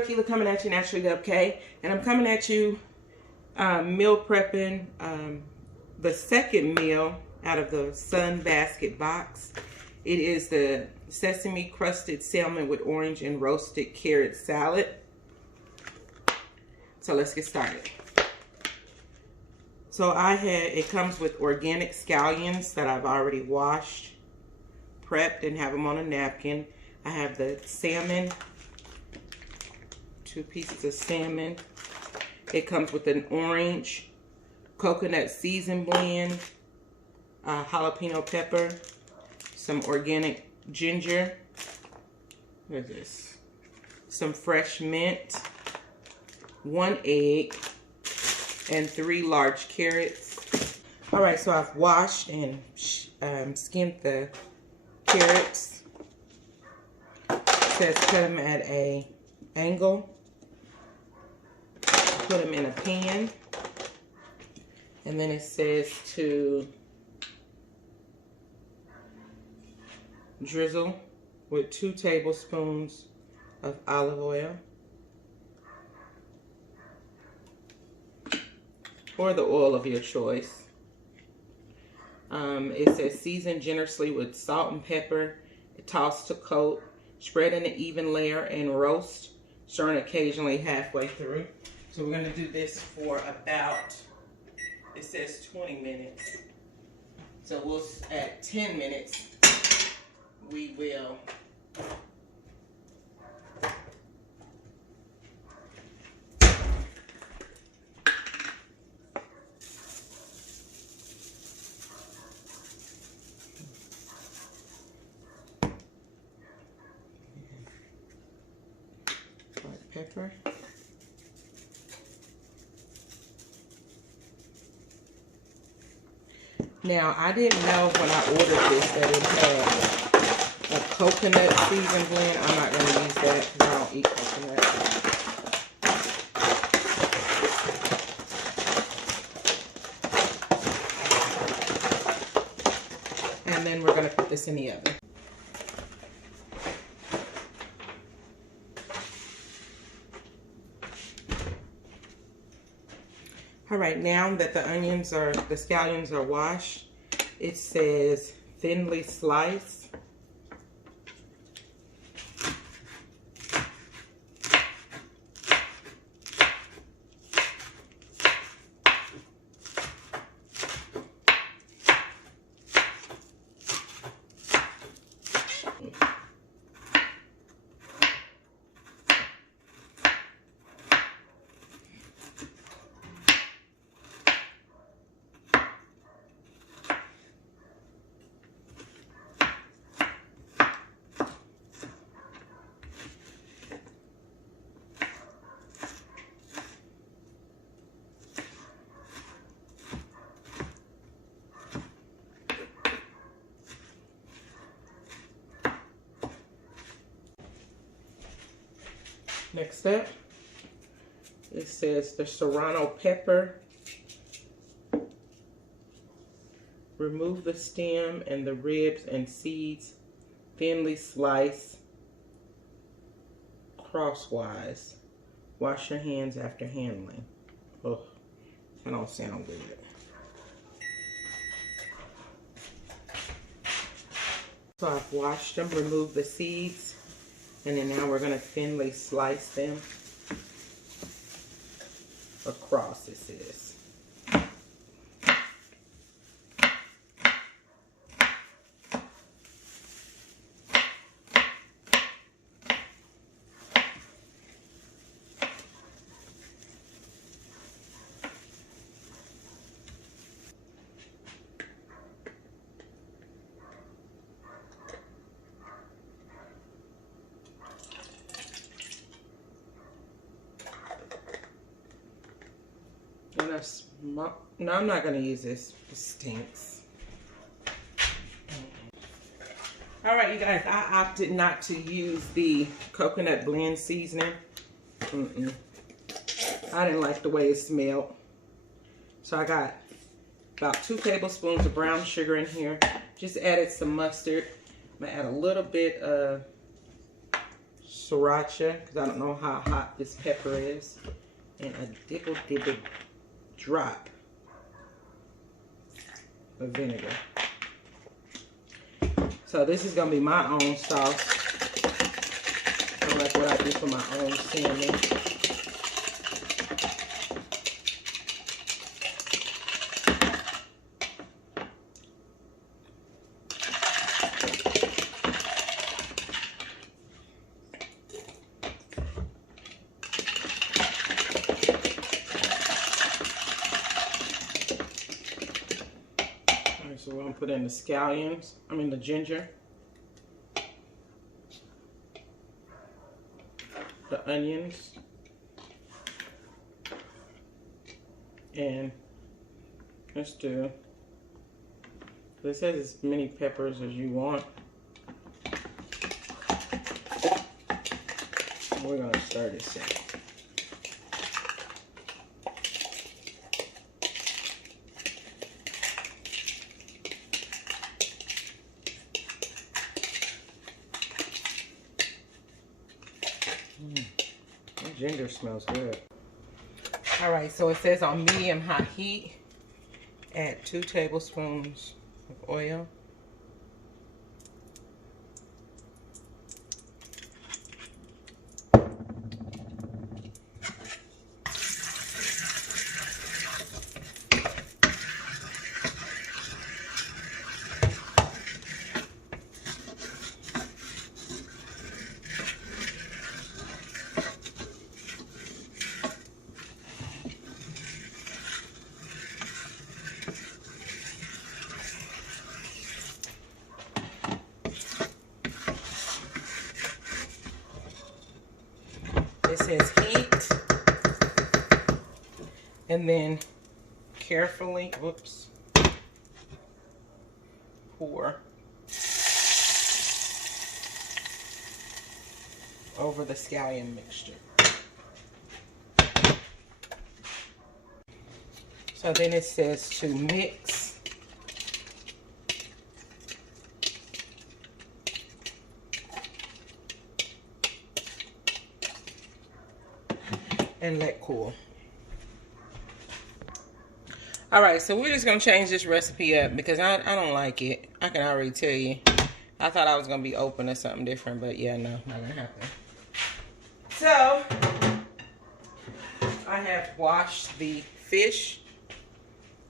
Keela coming at you naturally okay, and I'm coming at you meal prepping the second meal out of the Sun Basket box. It is the sesame crusted salmon with orange and roasted carrot salad. So let's get started. So it comes with organic scallions that I've already washed, prepped, and have them on a napkin. I have the salmon, 2 pieces of salmon. It comes with an orange coconut seasoned blend, jalapeno pepper, some organic ginger. What is this? Some fresh mint, 1 egg, and 3 large carrots. All right, so I've washed and skinned the carrots. It says cut them at an angle. Put them in a pan, and then it says to drizzle with 2 tablespoons of olive oil or the oil of your choice. It says season generously with salt and pepper, toss to coat, spread in an even layer, and roast, stirring occasionally halfway through. So we're going to do this for about, it says 20 minutes. So we'll, at 10 minutes, we will pepper. Now, I didn't know when I ordered this that it had a coconut seasoned blend. I'm not going to use that because I don't eat coconut. And then we're going to put this in the oven. All right, now that the scallions are washed, it says thinly slice. Next up, it says the serrano pepper. Remove the stem and the ribs and seeds. Thinly slice crosswise. Wash your hands after handling. Ugh, that don't sound good. So I've washed them, removed the seeds. And then now we're going to thinly slice them across, it says. No, I'm not going to use this. It stinks. All right, you guys, I opted not to use the coconut blend seasoning. I didn't like the way it smelled. So I got about 2 tablespoons of brown sugar in here. Just added some mustard. I'm going to add a little bit of sriracha, because I don't know how hot this pepper is. And a dibble dibble drop of vinegar. So this is gonna be my own sauce. I like what I do for my own salmon. So we're gonna put in the scallions, the ginger, the onions, and let's do, this says as many peppers as you want. We're gonna stir this in. That ginger smells good. All right, so it says on medium-high heat, add 2 tablespoons of oil. It says heat, and then carefully, whoops, pour over the scallion mixture. So then it says to mix. And let cool. All right, so we're just gonna change this recipe up because I don't like it. I can already tell you. I thought I was gonna be open to something different, but yeah, no, not gonna happen. So I have washed the fish,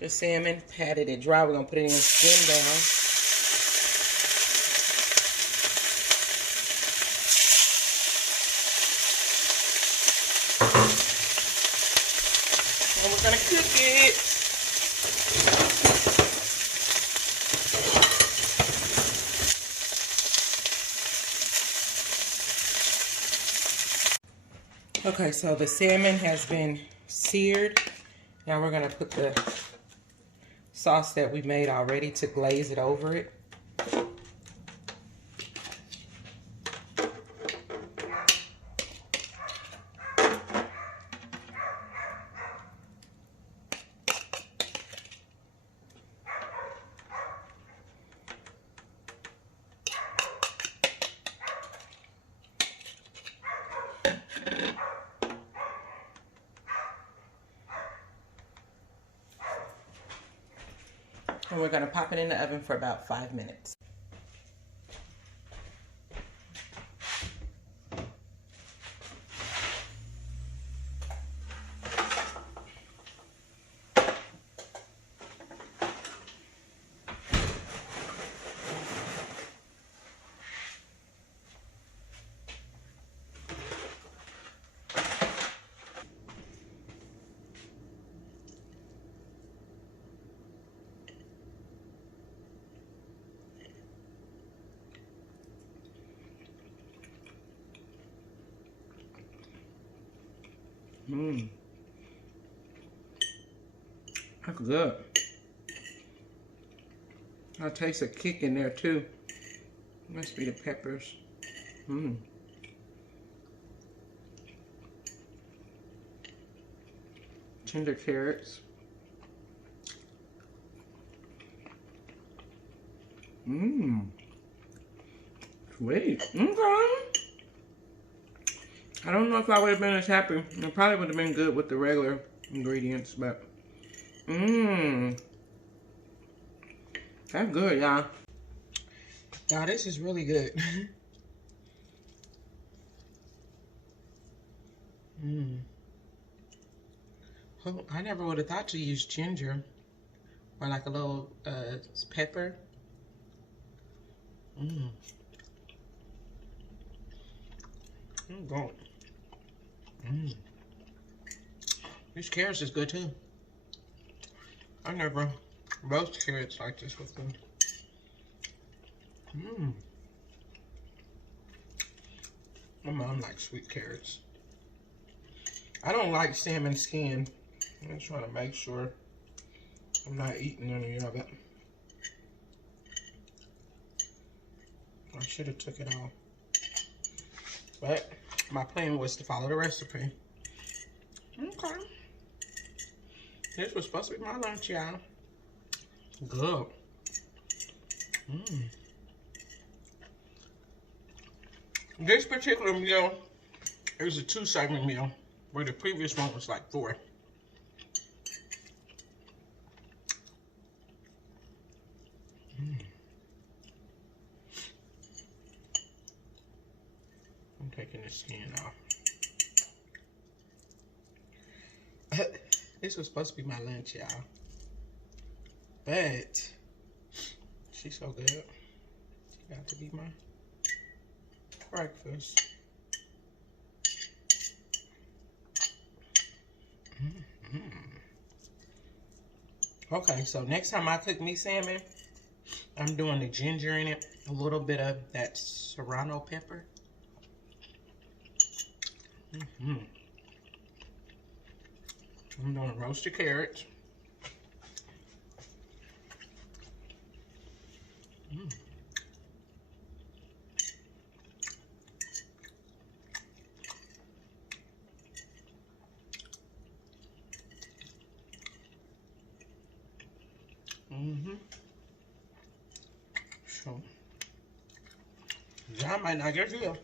the salmon, patted it dry. We're gonna put it in, skim down. And we're gonna cook it. Okay, so the salmon has been seared. Now we're gonna put the sauce that we made already to glaze it over it. And we're gonna pop it in the oven for about 5 minutes. That's good. I taste a kick in there too. Must be the peppers. Tender carrots. Sweet. Okay. I don't know if I would have been as happy. It probably would have been good with the regular ingredients, but that's good, y'all. Y'all, this is really good. Oh, I never would have thought to use ginger or like a little pepper. I'm going. These carrots is good too. I never roast carrots like this before. My mom likes sweet carrots. I don't like salmon skin. I'm just trying to make sure I'm not eating any of it. I should have took it off. But my plan was to follow the recipe. Okay. This was supposed to be my lunch, y'all. Good. This particular meal is a 2-serving meal, where the previous one was like 4. I'm taking the skin off. This was supposed to be my lunch, y'all. But she's so good. She got to be my breakfast. Okay, so next time I cook me salmon, I'm doing the ginger in it, a little bit of that serrano pepper. I'm doing roasted carrots. So, John might not get feel.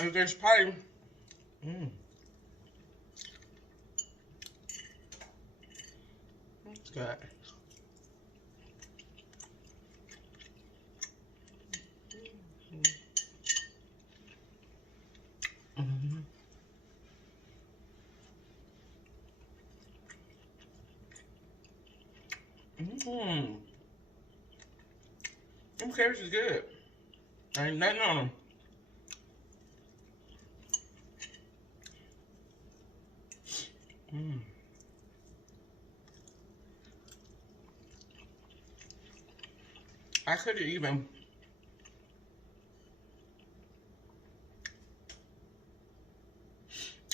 If there's probably it's good. Them carrots is good. Ain't nothing on them. I could have even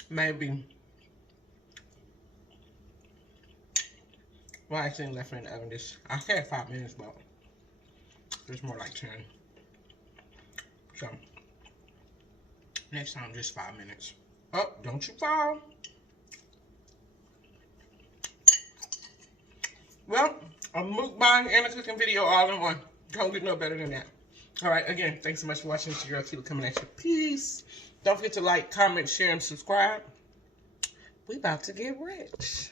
maybe, well, I actually left it in the oven. I had 5 minutes, but it's more like 10. So next time, just 5 minutes. Oh, don't you fall. Well, a mukbang and a cooking video all in one. Don't get no better than that. All right, again, thanks so much for watching. It's your girl, Keela, coming at you. Peace. Don't forget to like, comment, share, and subscribe. We about to get rich.